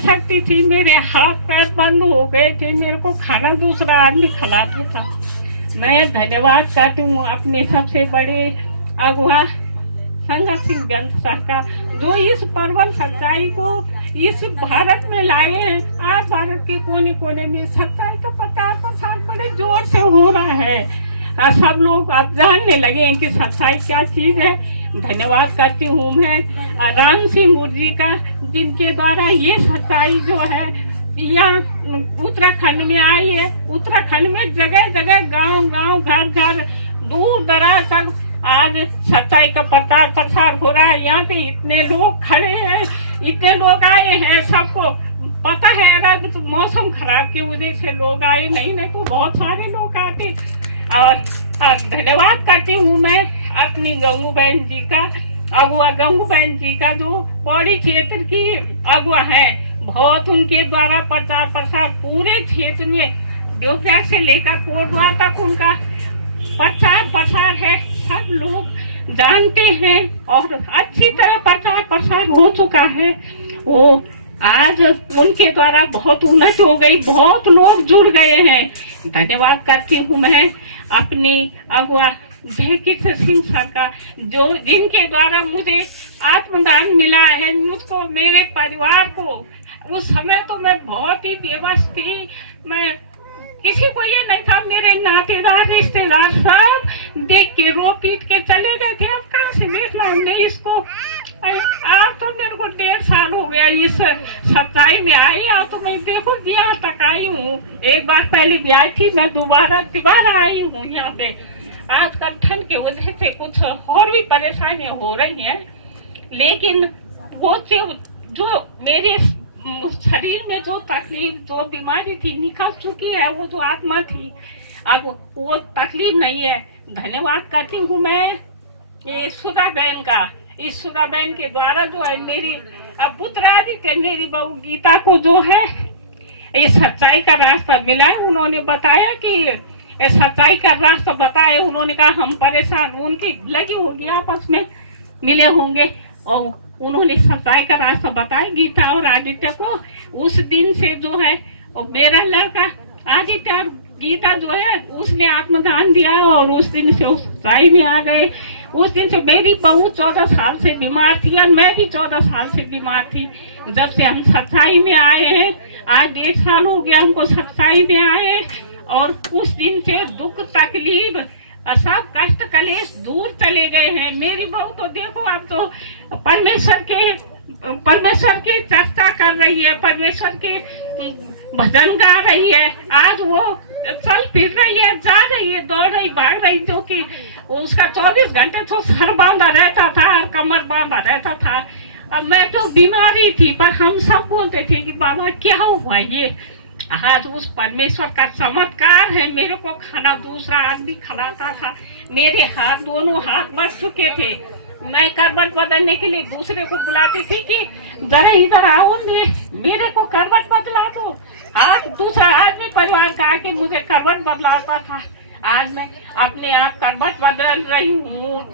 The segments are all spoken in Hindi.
सकती थी, मेरे हाथ पैर बंद हो गए थे, मेरे को खाना दूसरा आदमी खिलाता था। मैं धन्यवाद करती हूँ अपने सबसे बड़े अगुआ संगत सिंह जनता का, जो इस प्रबल सच्चाई को इस भारत में लाए हैं। आज भारत के कोने कोने में सच्चाई का प्रचार प्रसार बड़े जोर से हो रहा है। सब लोग अब जानने लगे हैं कि सच्चाई क्या चीज है। धन्यवाद करती हूँ मैं राम सिंह मुर्जी का, जिनके द्वारा ये सच्चाई जो है यहाँ उत्तराखंड में आई है। उत्तराखंड में जगह जगह गांव गांव घर घर दूर दराज तक आज सच्चाई का प्रचार प्रसार हो रहा है। यहाँ पे इतने लोग खड़े हैं, इतने लोग आए हैं, सबको पता है। अगर तो मौसम खराब की वजह से लोग आए, नहीं तो बहुत सारे लोग आते। और धन्यवाद करती हूँ मैं अपनी गंगू बहन जी का, अगुआ गंगू बहन जी का, जो पौड़ी क्षेत्र की अगुआ है। बहुत उनके द्वारा प्रचार प्रसार पूरे क्षेत्र में देवप्रयाग से लेकर कोटवा तक उनका प्रचार प्रसार है। सब लोग जानते हैं और अच्छी तरह प्रचार प्रसार हो चुका है। वो आज उनके द्वारा बहुत उन्नति हो गई, बहुत लोग जुड़ गए हैं। धन्यवाद करती हूँ मैं अपनी अगुआ जयकिशन सिंह सर का, जो जिनके द्वारा मुझे आत्मदान मिला है, मुझको मेरे परिवार को। उस समय तो मैं बहुत ही बेबस थी, मैं किसी को ये नहीं था। मेरे नातेदार रिश्तेदार सब देख के रो पीट के चले गए थे। अब कहाँ से देखना हमने इसको। आज तो मेरे को 1.5 साल हो गया इस सच्चाई में आई। और तो मैं देखो यहाँ तक आई हूँ। एक बार पहले भी आई थी, मैं दोबारा आई हूँ यहाँ पे। आजकल ठंड की वजह से कुछ और भी परेशानियां हो रही हैं, लेकिन वो जो मेरे शरीर में जो तकलीफ, जो बीमारी थी, निकल चुकी है। वो जो आत्मा थी, अब वो तकलीफ नहीं है। धन्यवाद करती हूँ मैं ये सुधा बहन का। इस सुधा बहन के द्वारा जो है मेरी पुत्र आदित्य, मेरी बहू गीता को जो है ये सच्चाई का रास्ता मिला है। उन्होंने बताया कि सच्चाई का रास्ता बताया। उन्होंने कहा हम परेशान, उनकी लगी होगी आपस में मिले होंगे, और उन्होंने सच्चाई का रास्ता बताया गीता और आदित्य को। उस दिन से जो है मेरा लड़का आदित्य और गीता जो है उसने आत्मदान दिया, और उस दिन से उस सच्चाई में आ गए। उस दिन से मेरी बहू 14 साल से बीमार थी, और मैं भी 14 साल से बीमार थी। जब से हम सच्चाई में आए हैं, आज 1.5 साल हो गया हमको सच्चाई में आए, और उस दिन से दुख तकलीफ सब कष्ट कलेश दूर चले गए हैं। मेरी बहू तो देखो, आप तो परमेश्वर की चर्चा कर रही है, परमेश्वर के भजन गा रही है। आज वो चल फिर रही है, जा रही है, दौड़ रही, भाग रही, जो कि उसका 24 घंटे तो सर बांधा रहता था और कमर बांधा रहता था। अब मैं तो बीमारी थी, पर हम सब बोलते थे कि बाबा क्या हुआ ये। आज उस परमेश्वर का चमत्कार है। मेरे को खाना दूसरा आदमी खिलाता था, मेरे हाथ, दोनों हाथ मर चुके थे। मैं करवट बदलने के लिए दूसरे को बुलाती थी कि जरा इधर आओ, मेरे को करवट बदला दो। आज दूसरा आदमी परिवार का आके मुझे करवट बदलाता था। आज मैं अपने आप करवट बदल रही हूँ,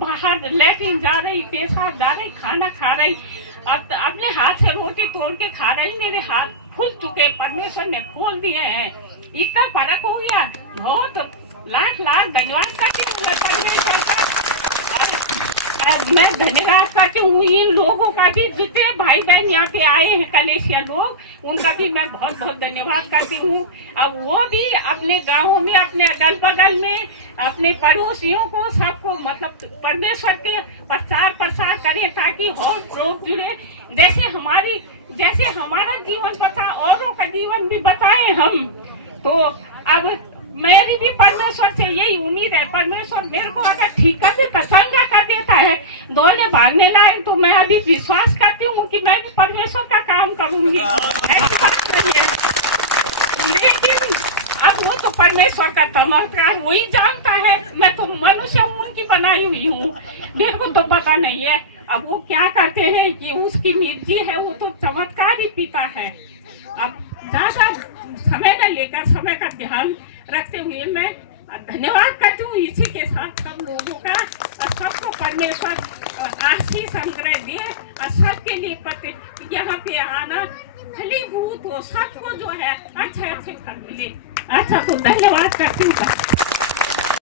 बाहर लेटरिन जा रही, पेशाब जा रही, खाना खा रही, अपने हाथ से रोटी तोड़ के खा रही। मेरे हाथ खुल चुके, परमेश्वर ने खोल दिए हैं। इतना फर्क हो गया। बहुत लाख लाख धन्यवाद करती हूँ परमेश्वर का। मैं धन्यवाद करती हूँ इन लोगों का भी, जितने भाई बहन यहाँ पे आए हैं कलेशिया लोग, उनका भी मैं बहुत बहुत धन्यवाद करती हूँ। अब वो भी अपने गाँव में, अपने अगल बगल में, अपने पड़ोसियों को, सबको मतलब परमेश्वर के प्रचार प्रसार करें, ताकि और लोग जुड़े। जैसे हमारा जीवन बता, औरों का जीवन भी बताएं हम। तो अब मेरी भी परमेश्वर से यही उम्मीद है। परमेश्वर मेरे को अगर ठीक कर देता, चंगा कर देता है, दौड़ने भागने लायक, तो मैं अभी विश्वास करती हूँ कि मैं भी परमेश्वर का काम करूंगी। ऐसी बात नहीं है, लेकिन अब वो तो परमेश्वर का चमत्कार वही जानता है। मैं तो मनुष्य हूँ, उनकी बनाई हुई हूँ, मेरे को तो पता नहीं है। अब वो क्या करते हैं कि उसकी मर्जी है, वो तो चमत्कार ही पीता है। अब ज्यादा समय न लेकर, समय का ध्यान रखते हुए मैं धन्यवाद करती हूँ इसी के साथ सब लोगों का। सबको परमेश्वर आशीष अनुग्रह दे, और सबके लिए यहाँ पे आने ना फलीभूत हो, सबको जो है अच्छे अच्छे फल मिले। अच्छा, तो धन्यवाद करती हूँ।